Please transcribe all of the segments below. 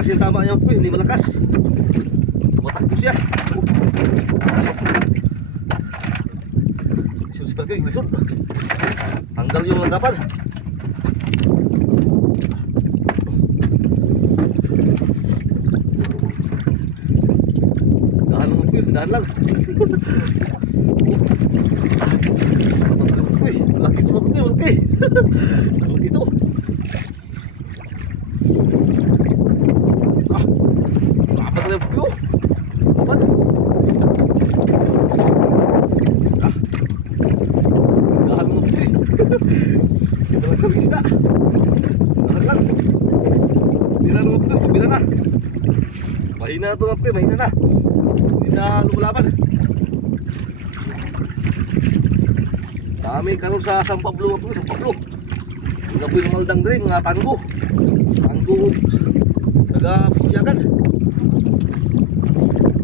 malakas yung tama niya po, hindi malakas. Tumatakbo siya. Super kayo, lisod. Tanggal yung langgapan. Dahan lang po yun, dahan lang. Uy, laki ito mga puti, malaki. Malaki ito. Dapat na yung puti oh. Dapat. Dahan mga puti. Ito lang sa isda. Dahan lang. Hindi na mga puti, kabila na. Mahina na ito mga puti, mahina na. Hindi na lumalaban. Dami karon sa San Pablo mga puti, San Pablo. Hindi na po yung maldang rin, mga tanggo. Tanggo, taga-puyagan.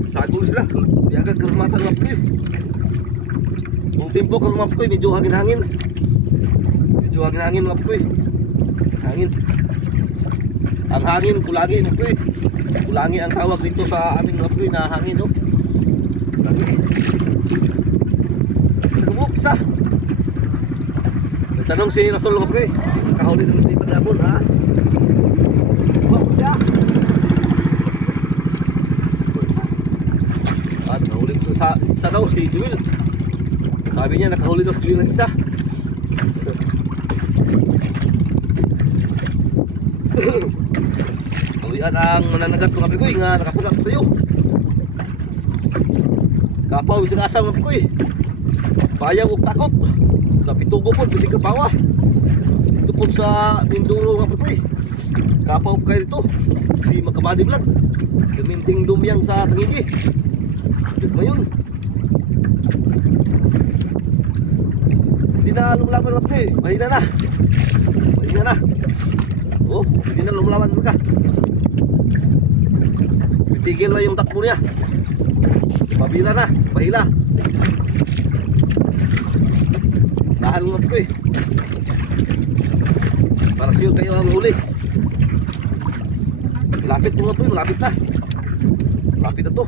Sagol sila, puyagan karumatan mga puti. Kung tempo karon mga puti, medyo hangin-hangin. Medyo hangin-hangin mga puti. Hangin. Ang hangin, kulagi mga puti. Kulangi ang tawag dito sa aming mga puti na hangin, no? Kulangi. Sa lumok, isa. Nagtanong si Rasol mga puti. Kahuli naman sa ipagdabon, ha? Lumok siya. At nahuli ko sa isa daw, si Jewel. Sabi niya, nakahuli daw si Jewel ng isa. Nahulian ang mananagat ko mga pikoy nga nakapunak sa iyo. Kapaw isang asa mga pikoy. Bayaw og takot. Sa Pitugo po, pili kapawa. Dito po sa Minduro mga pikoy. Kapaw po kayo dito. Si Makabadi Vlog. Duminting dumyang sa Tangigi. Dito ba yun? Hindi na lumalaban mga pikoy. Mahina na. Mahina na. Oh, hindi na lumalaban ka. Tigil na yung takbo niya. Pabila na, pahila. Dahil mga po eh. Para sure kayo ang huli. Malapit mga po eh, malapit na. Malapit na to.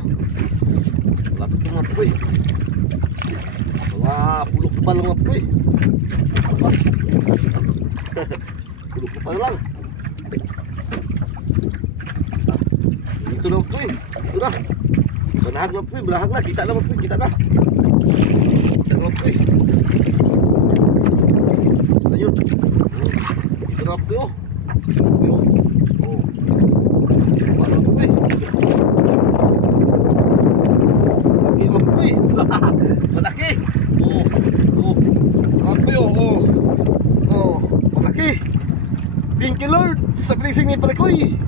Malapit na mga po eh. Mga pulok pa lang mga po eh. Pulok pa lang. Ito na po eh. Ito na. Banahag na po eh. Banahag na. Kita na po eh. Kita na. Kita na po eh. Sana yun. Ito na po eh. Oh. Wala po eh. Laki na po eh. Malaki. Oh. Wala po eh. Oh. Malaki. Thank you Lord sa blessing ni Palikoy.